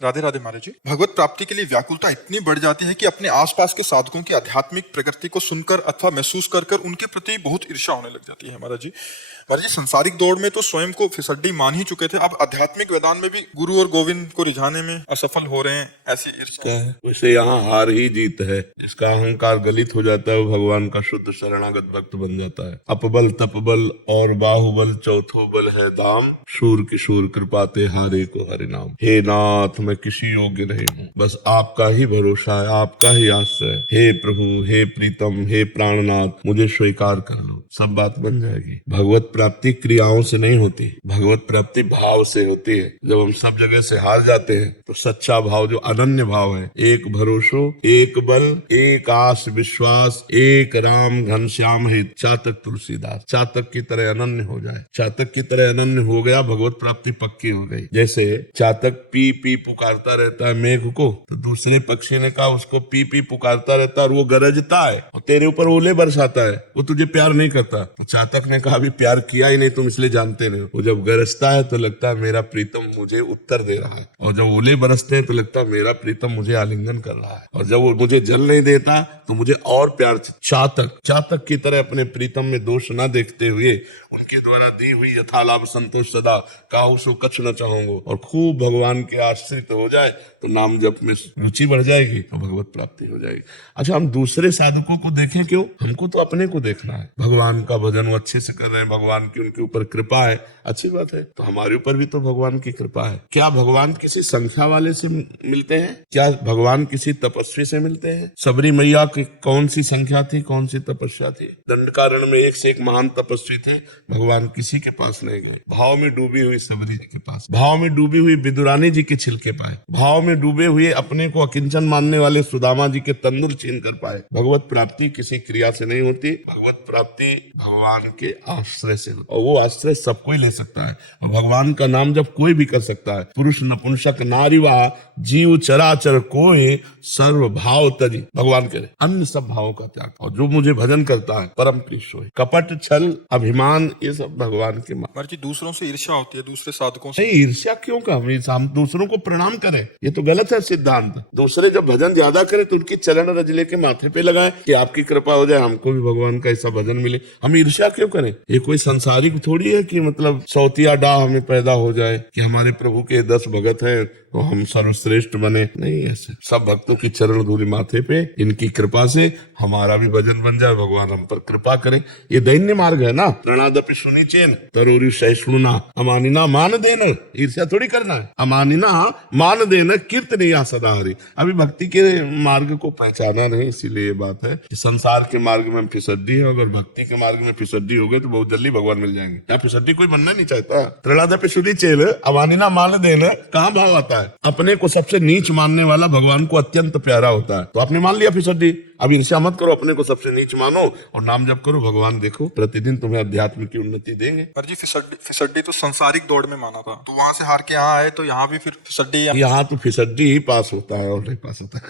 राधे राधे महाराज जी। भगवत प्राप्ति के लिए व्याकुलता इतनी बढ़ जाती है कि अपने आसपास के साधकों की आध्यात्मिक प्रकृति को सुनकर अथवा महसूस कर कर उनके प्रति बहुत ईर्ष्या होने लग जाती है महाराज जी। महाराज जी, संसारिक दौड़ में तो स्वयं को फिसड्डी मान ही चुके थे, अब आध्यात्मिक वेदांत में भी गुरु और गोविंद को रिझाने में असफल हो रहे हैं, ऐसी ईर्ष्या है। वैसे यहाँ हार ही जीत है। इसका अहंकार गलित हो जाता है, वो भगवान का शुद्ध शरणागत भक्त बन जाता है। अपबल तपबल और बाहुबल चौथो बल है दाम, शूर किशोर कृपाते हारे को हरि नाम। हे नाथ, मैं किसी योग्य नहीं हूँ, बस आपका ही भरोसा है, आपका ही आश्रय। हे प्रभु, हे प्रीतम, हे प्राणनाथ, मुझे स्वीकार कर लो, सब बात बन जाएगी। भगवत प्राप्ति क्रियाओं से नहीं होती, भगवत प्राप्ति भाव से होती है। जब हम सब जगह से हार जाते हैं तो सच्चा भाव, जो अनन्य भाव है, एक भरोसो, एक बल, एक आस विश्वास, एक राम घनश्याम हित, चातक तुलसीदास, चातक की तरह अनन्य हो जाए। चातक की तरह अनन्य हो गया, भगवत प्राप्ति पक्की हो गई। जैसे चातक पी पी पुकारता रहता है मेघ को, तो दूसरे पक्षी ने कहा उसको पी पी पुकारता रहता है और वो गरजता है और तेरे ऊपर ओले बरसाता है, वो तुझे प्यार नहीं करता। तो चातक ने कहा अभी प्यार किया ही नहीं, तुम इसलिए जानते नहीं। वो जब गरजता है तो लगता है मेरा प्रीतम मुझे उत्तर दे रहा है, और जब ओले बरसते हैं तो लगता है मेरा प्रीतम मुझे आलिंगन कर रहा है, और जब वो मुझे जल नहीं देता तो मुझे और प्यार। चातक की तरह अपने प्रीतम में दोष न देखते हुए उनके द्वारा दी हुई यथालाभ संतोष सदा काहू सो कछ न चाहूंगो, और खूब भगवान के आश्रित हो जाए तो नाम जप में रुचि बढ़ जाएगी और भगवत प्राप्ति हो जाएगी। अच्छा, हम दूसरे साधकों को देखें क्यों? हमको तो अपने को देखना है। भगवान का भजन वो अच्छे से कर रहे हैं, भगवान की उनके ऊपर कृपा है, अच्छी बात है। तो हमारे ऊपर भी तो भगवान की कृपा है। क्या भगवान किसी संख्या वाले से मिलते हैं? क्या भगवान किसी तपस्वी से मिलते हैं? सबरी मैया की कौन सी संख्या थी, कौन सी तपस्या थी? दंडकारण्य में एक से एक महान तपस्वी थे, भगवान किसी के पास नहीं गए। भाव में डूबी हुई सबरी जी के पास, भाव में डूबी हुई विदुरानी जी के छिलके पाए, भाव में डूबे हुए अपने को अकिंचन मानने वाले सुदामा जी के तंदुर छीन कर पाए। भगवत प्राप्ति किसी क्रिया से नहीं होती, भगवत प्राप्ति भगवान के आश्रय से होती, और वो आश्रय सब कोई ले सकता है। और भगवान का नाम जब कोई भी कर सकता है, पुरुष नपुंसक नारी वा जीव चराचर कोई सर्व भाव तजी, भगवान करे अन्य सब भावों का त्याग। और जो मुझे भजन करता है परम प्रिय सोई। कपट छल अभिमान ये सब भगवान के महाराज जी, दूसरों से ईर्ष्या होती है, दूसरे साधकों से। नहीं, ईर्ष्या क्यों का? हम दूसरों को प्रणाम करें, ये तो गलत है सिद्धांत। दूसरे जब भजन ज्यादा करे तो उनकी चरण रज लेके माथे पे लगाए कि आपकी कृपा हो जाए, हमको भी भगवान का ऐसा भजन मिले। हम ईर्ष्या क्यों करें? ये कोई संसारिक थोड़ी है कि मतलब सौतिया डाह हमें पैदा हो जाए कि हमारे प्रभु के 10 भगत हैं तो हम सर्वश्रेष्ठ बने। नहीं, ऐसे सब भक्तों की चरण धूलि माथे पे, इनकी कृपा से हमारा भी भजन बन जाए, भगवान हम पर कृपा करें। ये दैन्य मार्ग है ना। प्रणादपि सुनिचेन तरोरी सहिष्णुना अमानिना मान देना, ईर्ष्या थोड़ी करना है। अमानिना मान देना कीर्तनीया सदा हरि। अभी भक्ति के मार्ग को पहचाना नहीं, इसीलिए ये बात है कि संसार के मार्ग में फिसड्डी है। अगर भक्ति के मार्ग में फिसड्डी हो गई तो बहुत जल्दी भगवान मिल जाएंगे। क्या फिसड्डी कोई बनना नहीं चाहता? प्रणादपि सुनिचेन अमानिना मान देना, कहाँ भाव आता है? अपने को सबसे नीच मानने वाला भगवान को अत्यंत प्यारा होता है, तो आपने मान लिया फिसड्डी। अब ईर्ष्या मत करो, अपने को सबसे नीच मानो और नाम जप करो। भगवान देखो प्रतिदिन तुम्हें अध्यात्म की उन्नति देंगे। पर जी, फिसड्डी तो संसारिक दौड़ में माना था, तो वहां से हार के यहाँ आए, तो यहाँ भी फिर फिसड्डी। यहाँ तो फिसड्डी ही पास होता है और नहीं पास होता।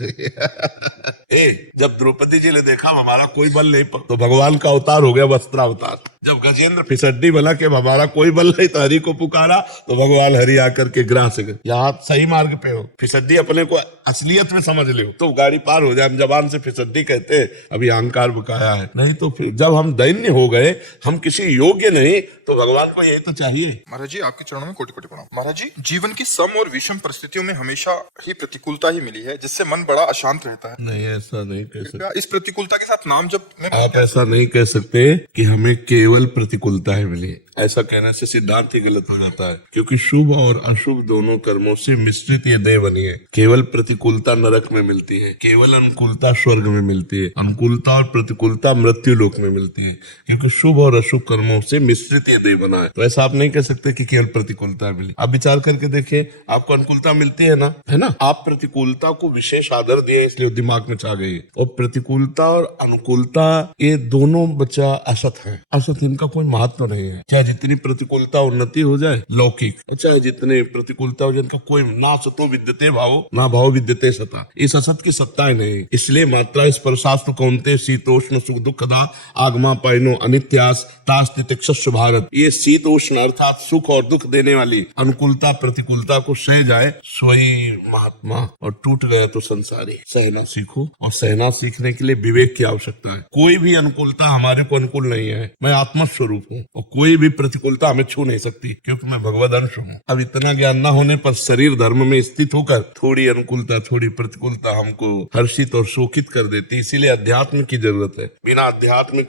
जब द्रौपदी जी ने देखा हमारा कोई बल नहीं, तो भगवान का अवतार हो गया वस्त्रावतार। जब गजेंद्र फिसड्डी बोला कि हमारा कोई बल नहीं, तो हरि को पुकारा, तो भगवान हरि आकर के ग्राह से गए। यहाँ सही मार्ग पे हो, फिसड्डी अपने को असलियत में समझ लो तो गाड़ी पार हो जाए। हम जबान से फिसड्डी कहते हैं, अभी अहंकार बकाया है। नहीं तो फिर जब हम दैन्य हो गए, हम किसी योग्य नहीं, तो भगवान को यही तो चाहिए। महाराज जी, आपके चरणों में कोटि कोटि प्रणाम। महाराज जी, जीवन की सम और विषम परिस्थितियों में हमेशा ही प्रतिकूलता ही मिली है, जिससे मन बड़ा अशांत रहता है। नहीं, ऐसा नहीं कह सकते। इस प्रतिकूलता के साथ नाम जप आप ऐसा नहीं कह सकते कि हमें केवल प्रतिकूलता ही मिली। ऐसा कहने से सिद्धांत ही गलत हो जाता है, क्योंकि शुभ और अशुभ दोनों कर्मों से मिश्रित ये देह बनी है। केवल प्रतिकूलता नरक में मिलती है, केवल अनुकूलता स्वर्ग में मिलती है, अनुकूलता और प्रतिकूलता मृत्यु लोक में मिलती है, क्योंकि शुभ और अशुभ कर्मों से मिश्रित ये देह बना है। तो ऐसा आप नहीं कह सकते कि केवल प्रतिकूलता मिली। आप विचार करके देखिए, आपको अनुकूलता मिलती है ना, है ना? आप प्रतिकूलता को विशेष आदर दिए, इसलिए दिमाग में छा गई। और प्रतिकूलता और अनुकूलता ये दोनों बच्चा असत है। असत, इनका कोई महत्व नहीं है। चाहे जितनी प्रतिकूलता उन्नति हो जाए लौकिक, चाहे जितनी प्रतिकूलता हो जाए, इनका कोई ना सतो विद्यते भावो ना भाव विद्यते सता। इस असत की सत्ता ही नहीं, इसलिए मात्रा स्पर्शास्त्र कौनते शीतोष्ण सुख दुखदा आगमा पैनो अनित्यास तास तितिक्षस्व भारत। ये शीतोष्ण अर्थात सुख और दुख देने वाली अनुकूलता प्रतिकूलता को सह जाए सोई महात्मा, और टूट गया तो संसारी। सहना सीखो, और सहना सीखने के लिए विवेक की आवश्यकता है। कोई भी अनुकूलता हमारे को अनुकूल नहीं है, मैं आत्मा स्वरूप हूँ, और कोई भी प्रतिकूलता हमें छू नहीं सकती क्योंकि मैं भगवद अंश हूँ। अब इतना ज्ञान न होने पर शरीर धर्म में स्थित होकर थोड़ी अनुकूलता थोड़ी प्रतिकूलता हमको हर्षित और शोकित कर देती। इसीलिए अध्यात्म की जरूरत है। बिना अध्यात्म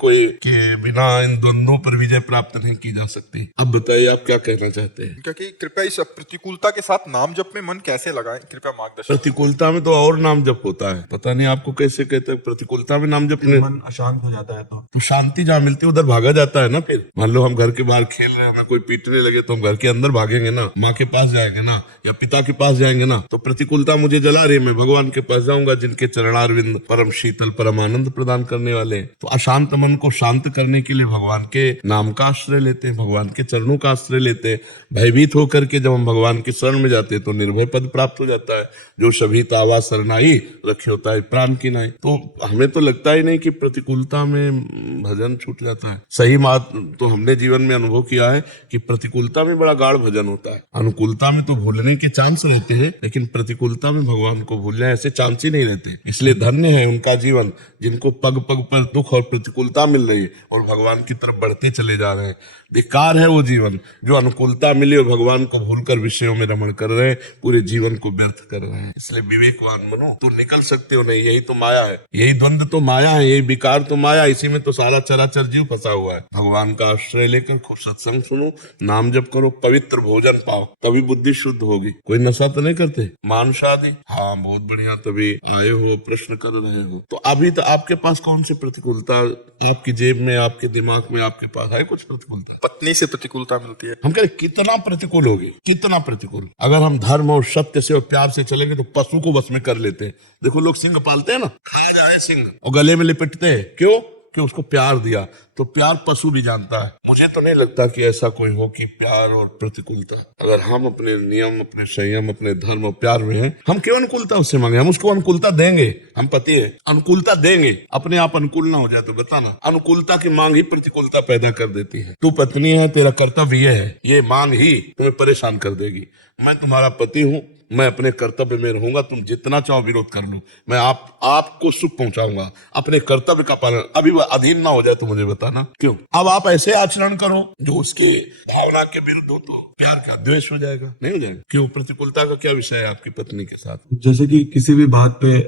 बिना इन द्वंद्वों पर विजय प्राप्त नहीं की जा सकती। अब बताइए आप क्या कहना चाहते हैं? क्योंकि कृपया इस प्रतिकूलता के साथ नाम जप में मन कैसे लगाएं, कृपया मार्गदर्शन। प्रतिकूलता में तो और नाम जप होता है, पता नहीं आपको कैसे कहते हैं। प्रतिकूलता में नाम जप में मन अशांत हो जाता है तो शांति जहाँ मिलती है उधर भागा जाता है ना। फिर मान लो हम घर के बाहर खेल रहे हैं, हमें कोई पीटने लगे तो हम घर के अंदर भागेंगे ना, माँ के पास जाएंगे ना, या पिता के पास जाएंगे ना। तो प्रतिकूलता मुझे जला रही है, मैं भगवान के पास जाऊंगा जिनके चरणारविंद परम शीतल परम आनंद प्रदान करने वाले। तो अशांत मन को शांत करने के लिए भगवान के नाम का आश्रय लेते हैं, भगवान के चरणों का आश्रय लेते हैं। भयभीत होकर के जब हम भगवान के शरण में जाते हैं तो निर्भय पद प्राप्त हो जाता है। जो सभी तावा शरणाई रखे होता है प्राण की नाई। तो हमें तो लगता ही नहीं कि प्रतिकूलता में भजन छूट जाता है। सही बात तो हमने जीवन में अनुभव किया है कि प्रतिकूलता में बड़ा गाढ़ भजन होता है। अनुकूलता में तो भूलने के चांस रहते हैं, लेकिन प्रतिकूलता में भगवान को भूलने ऐसे चांस ही नहीं रहते। इसलिए धन्य है उनका जीवन जिनको पग पग पर दुख और प्रतिकूलता मिल रही है और भगवान की तरफ बढ़ते चले जा रहे हैं। धिक्कार है वो जीवन जो अनुकूलता मिली और भगवान को भूलकर विषयों में रमण कर रहे हैं, पूरे जीवन को व्यर्थ कर रहे हैं। इसलिए विवेकवान बनो, तो निकल सकते हो नहीं। यही तो माया है, यही द्वंद्व तो माया है, यही विकार तो माया। इसी में तो सारा चराचर जीव फंसा हुआ है। भगवान का आश्रय लेकर खूब सत्संग सुनो, नाम जप करो, पवित्र भोजन पाओ, तभी बुद्धि शुद्ध होगी। कोई नशा तो नहीं करते? मांस आदि, हाँ बहुत बढ़िया, तभी आए हो, प्रश्न कर रहे हो। तो अभी तो आपके पास कौन सी प्रतिकूलता? आपकी जेब में, आपके दिमाग में, आपके पास है कुछ प्रतिकूलता? पत्नी से प्रतिकूलता मिलती है। हम कह रहे कितना प्रतिकूल होगी, कितना प्रतिकूल। अगर हम धर्म और सत्य से और प्यार से चलेंगे तो पशु को बस में कर लेते हैं। देखो लोग सिंह पालते हैं ना, खा जाए सिंह और गले में लिपटते हैं, क्यों? कि उसको प्यार दिया। तो प्यार पशु भी जानता है। मुझे तो नहीं लगता कि ऐसा कोई हो कि प्यार और प्रतिकूलता। अगर हम अपने नियम, अपने संयम, अपने धर्म और प्यार में हैं, हम क्यों अनुकूलता उससे मांगे? हम उसको अनुकूलता देंगे। हम पति है, अनुकूलता देंगे। अपने आप अनुकूल ना हो जाए तो बताना। अनुकूलता की मांग ही प्रतिकूलता पैदा कर देती है। तू पत्नी है, तेरा कर्तव्य ये है, ये मांग ही तुम्हें परेशान कर देगी। मैं तुम्हारा पति हूँ, मैं अपने कर्तव्य में रहूंगा, तुम जितना चाहो विरोध कर लो, मैं आपको सुख पहुंचाऊंगा। अपने कर्तव्य का पालन, अभी वह अधीन ना हो जाए तो मुझे बताना क्यों। अब आप ऐसे आचरण करो जो उसके भावना के विरुद्ध हो, तो प्यार का द्वेष हो जाएगा, नहीं हो जाएगा? क्यों? प्रतिकूलता का क्या विषय है आपकी पत्नी के साथ? जैसे कि किसी भी बात पे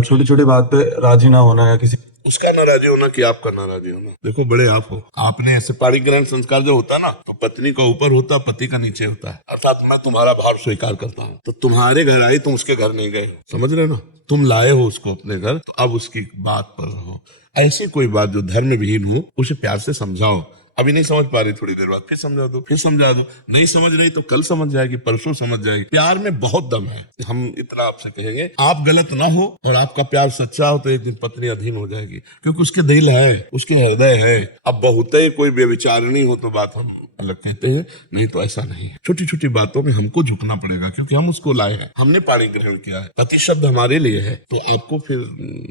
छोटी छोटी बात पे राजी ना होना, या किसी उसका नाराजी होना कि आपका नाराजी होना। देखो बड़े आप हो, आपने ऐसे पाणिग्रहण संस्कार जो होता है ना, तो पत्नी का ऊपर होता, पति का नीचे होता है। अर्थात मैं तुम्हारा भाव स्वीकार करता हूँ। तो तुम्हारे घर आई, तुम उसके घर नहीं गए, समझ रहे हो ना? तुम लाए हो उसको अपने घर, तो अब उसकी बात पर रहो। ऐसी कोई बात जो धर्म विहीन हो उसे प्यार से समझाओ। अभी नहीं समझ पा रही, थोड़ी देर बाद फिर समझा दो, फिर समझा दो। नहीं समझ रही तो कल समझ जाएगी, परसों समझ जाएगी। प्यार में बहुत दम है। हम इतना आपसे कहेंगे, आप गलत ना हो और आपका प्यार सच्चा हो तो एक दिन पत्नी अधीन हो जाएगी, क्योंकि उसके दिल है, उसके हृदय है। अब बहुत ही कोई व्यभिचारिणी हो तो बात हम अलग कहते हैं, नहीं तो ऐसा नहीं है। छोटी छोटी बातों में हमको झुकना पड़ेगा क्योंकि हम उसको लाए हैं, हमने पाणी ग्रहण किया है, पति शब्द हमारे लिए है। तो आपको फिर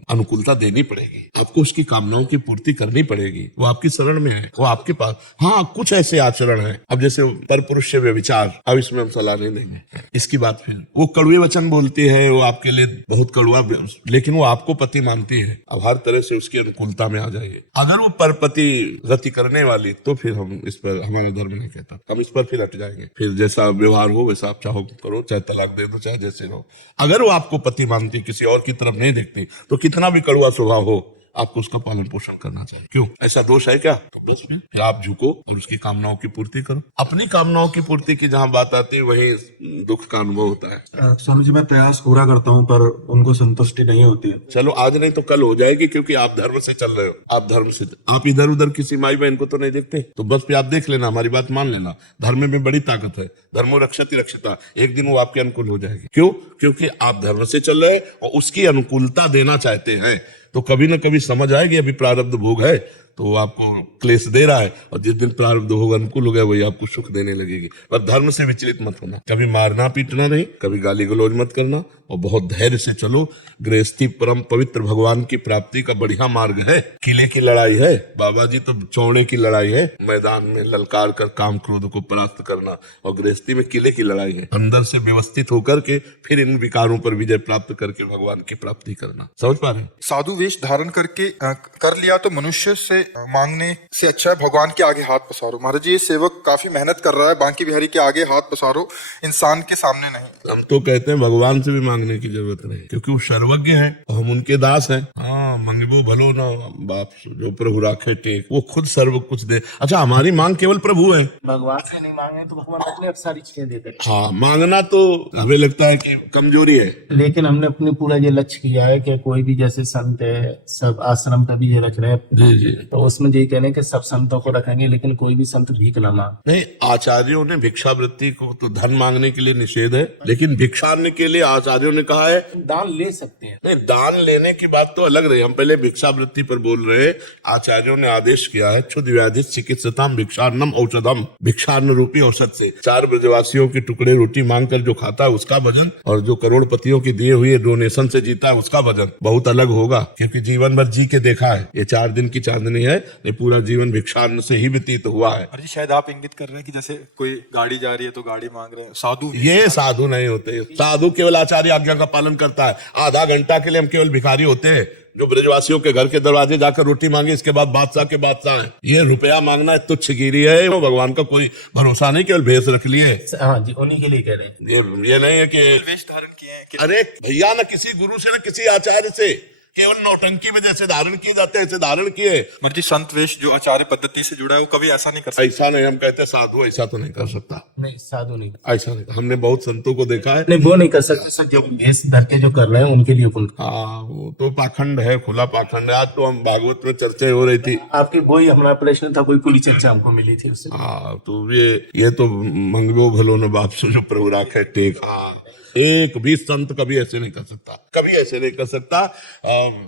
अनुकूलता देनी पड़ेगी, आपको उसकी कामनाओं की पूर्ति करनी पड़ेगी। वो आपकी शरण में है, वो आपके पास। हाँ, कुछ ऐसे आचरण है, अब जैसे पर पुरुष से व्यभिचार, अब इसमें हम सलाह नहीं देंगे। इसकी बात फिर वो कड़वे वचन बोलती है, वो आपके लिए बहुत कड़वा, लेकिन वो आपको पति मानती है। अब हर तरह से उसकी अनुकूलता में आ जाइए। अगर वो परपति गति करने वाली, तो फिर हम इस पर, हमारे धर्म नहीं कहता, हम इस पर फिर हट जाएंगे। फिर जैसा व्यवहार हो वैसा आप चाहो करो, चाहे तलाक दे दो, चाहे जैसे रहो। अगर वो आपको पति मानती, किसी और की तरफ नहीं देखती, तो कितना भी कड़वा स्वभाव हो, आपको उसका पालन पोषण करना चाहिए। क्यों? ऐसा दोष है क्या? तो बस फिर आप झुको और उसकी कामनाओं की पूर्ति करो। अपनी कामनाओं की पूर्ति की जहां बात आती है वहीं दुख का अनुभव होता है। स्वामी जी, मैं प्रयास पूरा करता हूँ पर उनको संतुष्टि नहीं होती है। चलो आज नहीं तो कल हो जाएगी, क्योंकि आप धर्म से चल रहे हो। आप धर्म से, आप इधर उधर किसी माई बहन को तो नहीं देखते, तो बस फिर आप देख लेना, हमारी बात मान लेना। धर्म में बड़ी ताकत है, धर्मो रक्षति रक्षिता। एक दिन वो आपके अनुकूल हो जाएगी। क्यों? क्योंकि आप धर्म से चल रहे हैं और उसकी अनुकूलता देना चाहते हैं। तो कभी ना कभी समझ आएगी, अभी प्रारब्ध भोग है, तो वो आपको क्लेश दे रहा है, और जिस दिन प्रारब्ध होगा अनुकूल हो गया वही आपको सुख देने लगेगी। पर धर्म से विचलित मत होना, कभी मारना पीटना नहीं, कभी गाली गलौज मत करना, और बहुत धैर्य से चलो। गृहस्थी परम पवित्र भगवान की प्राप्ति का बढ़िया मार्ग है। किले की लड़ाई है, बाबा जी तो चौड़े की लड़ाई है, मैदान में ललकार कर काम क्रोध को परास्त करना, और गृहस्थी में किले की लड़ाई है, अंदर से व्यवस्थित होकर के फिर इन विकारों पर विजय प्राप्त करके भगवान की प्राप्ति करना। समझ पा रहे हैं? साधु वेश धारण करके कर लिया तो मनुष्य से मांगने से अच्छा है भगवान के आगे हाथ पसारो। महाराज जी, ये सेवक काफी मेहनत कर रहा है, बांकी बिहारी के आगे हाथ पसारो, इंसान के सामने नहीं। हम तो कहते हैं भगवान से भी मांगने की जरूरत नहीं, क्योंकि वो सर्वज्ञ है और हम उनके दास हैं। हाँ, मंगबो भलो ना बाप जो प्रभु राखे टेक, वो खुद सर्व कुछ दे। अच्छा, हमारी मांग केवल प्रभु है, भगवान से नहीं मांगे तो भगवान अपने आप सारी चीजें देते हैं। हाँ, मांगना तो हमें लगता है कि कमजोरी है। लेकिन हमने अपने पूरा ये लक्ष्य किया है कि कोई भी जैसे संत है, सब आश्रम का भी ये रख रहे हैं, जी जी। तो उसमें यही कह रहे हैं कि सब संतों को रखेंगे, लेकिन कोई भी संत भीख ना मांगे। नहीं, आचार्यों ने भिक्षावृत्ति को तो धन मांगने के लिए निषेध है, लेकिन भिक्षाने के लिए आचार्यों ने कहा है दान ले सकते हैं। नहीं, दान लेने की बात तो अलग रही, हम पहले भिक्षावृत्ति पर बोल रहे हैं। आचार्यों ने आदेश किया है क्षुद्र व्याधि चिकित्सताम भिक्षान्नम औषधम, भिक्षान्न रूपी औषध से 4 ब्रजवासियों के टुकड़े रोटी मांगकर जो खाता है उसका वजन, और जो करोड़पतियों की दिए हुए डोनेशन से जीता है उसका वजन बहुत अलग होगा, क्योंकि जीवन भर जी के देखा है। ये 4 दिन की चांदनी है, ये पूरा जीवन भिक्षान्न से ही व्यतीत हुआ है। जी, शायद आप इंगित कर रहे हैं कि जैसे कोई गाड़ी जा रही है तो गाड़ी मांग रहे हैं, साधु ये साधु नहीं होते। साधु केवल आचार्य आज्ञा का पालन करता है। आधा घंटा के लिए हम केवल भिखारी होते हैं जो ब्रजवासियों के घर के दरवाजे जाकर रोटी मांगे, इसके बाद बादशाह के बादशाह हैं। ये रुपया मांगना तुच्छ गिरी है, वो भगवान का कोई भरोसा नहीं, केवल भेष रख लिए। हाँ जी, उन्हीं के लिए कह रहे हैं। ये नहीं है कि वेश धारण किए हैं कि अरे भैया, न किसी गुरु से न किसी आचार्य से, केवल नौटंकी में जैसे धारण किए जाते हैं ऐसे धारण किए। मर्जी संत वेश जो आचार्य पद्धति से जुड़ा है वो कभी ऐसा नहीं कर सकता। ऐसा नहीं, हम कहते हैं साधु ऐसा तो नहीं कर सकता, नहीं, साधु नहीं, ऐसा नहीं। हमने बहुत संतों को देखा है। नहीं वो नहीं कर सकते सर, जो भेष धर के जो कर रहे हैं उनके लिए उनको। हाँ, वो तो पाखंड है, खुला पाखंड है। आज तो हम भागवत में चर्चा हो रही थी। आपकी वही हमारा प्रश्न था, कोई खुली चर्चा हमको मिली थी उससे। हाँ, तो ये तो मंगबो भलो न बाप से जो प्रभु राखे टेक। हाँ, एक भी संत कभी ऐसे नहीं कर सकता, कभी ऐसे नहीं कर सकता,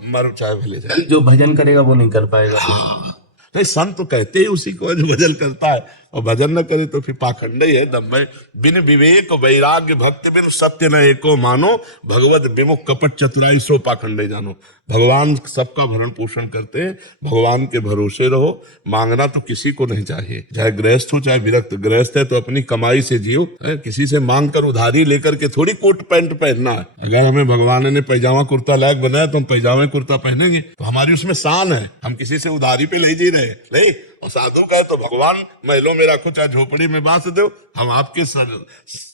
मर चाहे भले जाए। जो भजन करेगा वो नहीं कर पाएगा। नहीं, संत तो कहते ही उसी को जो भजन करता है, और भजन न करे तो फिर पाखंड ही है, दम्भ है। बिन विवेक वैराग्य भक्ति बिन सत्य न एको मानो, भगवत विमुख कपट चतुराई सो पाखंड जानो। भगवान सबका भरण पोषण करते हैं, भगवान के भरोसे रहो। मांगना तो किसी को नहीं चाहिए, चाहे गृहस्थ हो चाहे विरक्त। गृहस्थ है तो अपनी कमाई से जियो, किसी से मांग कर उधारी लेकर के थोड़ी कोट पैंट पहनना है। अगर हमें भगवान ने पैजामा कुर्ता लायक बनाया तो हम पैजामा कुर्ता पहनेंगे, तो हमारी उसमें शान है। हम किसी से उधारी पे ले जी रहे नहीं। और साधु का है तो भगवान महलों में रखो चाहे झोपड़ी में बांस दो, हम आपके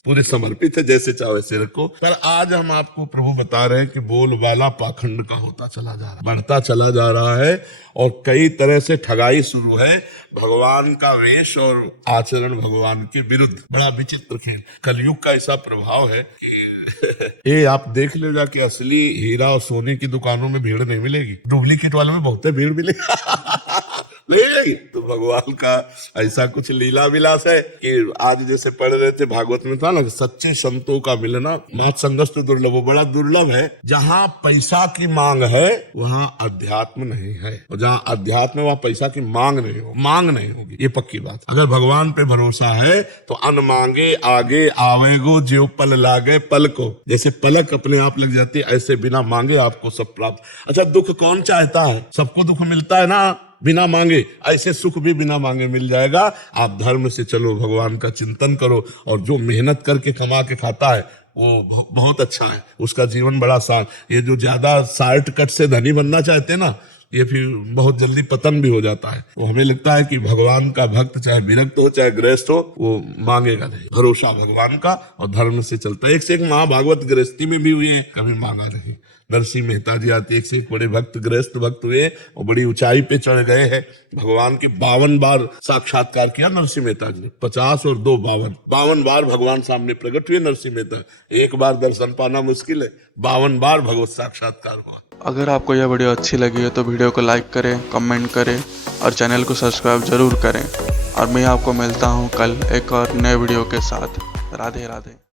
पूरे समर्पित है, जैसे चाहो वैसे रखो। पर आज हम आपको प्रभु बता रहे हैं कि बोलबाला पाखंड का होता चला जा रहा है, बढ़ता चला जा रहा है, और कई तरह से ठगाई शुरू है। भगवान का वेश और आचरण भगवान के विरुद्ध, बड़ा विचित्र खेल। कलयुग का ऐसा प्रभाव है कि ये आप देख ले जाके असली हीरा और सोने की दुकानों में भीड़ नहीं मिलेगी, डुप्लीकेट वालों में बहुत भीड़ मिलेगी। नहीं, तो भगवान का ऐसा कुछ लीला विलास है कि आज जैसे पढ़ रहे थे भागवत में था ना, सच्चे संतों का मिलना मात संगस्त दुर्लभ, वो बड़ा दुर्लभ है। जहाँ पैसा की मांग है वहाँ अध्यात्म नहीं है, और जहाँ अध्यात्म है वहाँ पैसा की मांग नहीं होगी, ये पक्की बात। अगर भगवान पे भरोसा है तो अन मांगे आगे आवेगो, जो पल लागे पल को। जैसे पलक अपने आप लग जाती है, ऐसे बिना मांगे आपको सब प्राप्त। अच्छा, दुख कौन चाहता है? सबको दुख मिलता है ना बिना मांगे, ऐसे सुख भी बिना मांगे मिल जाएगा। आप धर्म से चलो, भगवान का चिंतन करो, और जो मेहनत करके कमा के खाता है वो बहुत अच्छा है, उसका जीवन बड़ा आसान। ये जो ज्यादा शॉर्टकट से धनी बनना चाहते हैं ना, ये फिर बहुत जल्दी पतन भी हो जाता है। वो हमें लगता है कि भगवान का भक्त चाहे विरक्त हो चाहे गृहस्थ हो, वो मांगेगा नहीं। भरोसा भगवान का और धर्म से चलता है। एक से एक महाभागवत गृहस्थी में भी हुए हैं, कभी मांगा नहीं। नरसिंह मेहता जी आते, एक से एक बड़े भक्त गृहस्थ भक्त हुए और बड़ी ऊंचाई पे चढ़ गए हैं। भगवान के 52 बार साक्षात्कार किया नरसिंह मेहता जी ने, 50 और 2 52 बार भगवान सामने प्रकट हुए नरसिंह मेहता। एक बार दर्शन पाना मुश्किल है, 52 बार भगवत साक्षात्कार हुआ। अगर आपको यह वीडियो अच्छी लगी है तो वीडियो को लाइक करें, कमेंट करें और चैनल को सब्सक्राइब जरूर करें। और मैं आपको मिलता हूँ कल एक और नए वीडियो के साथ। राधे राधे।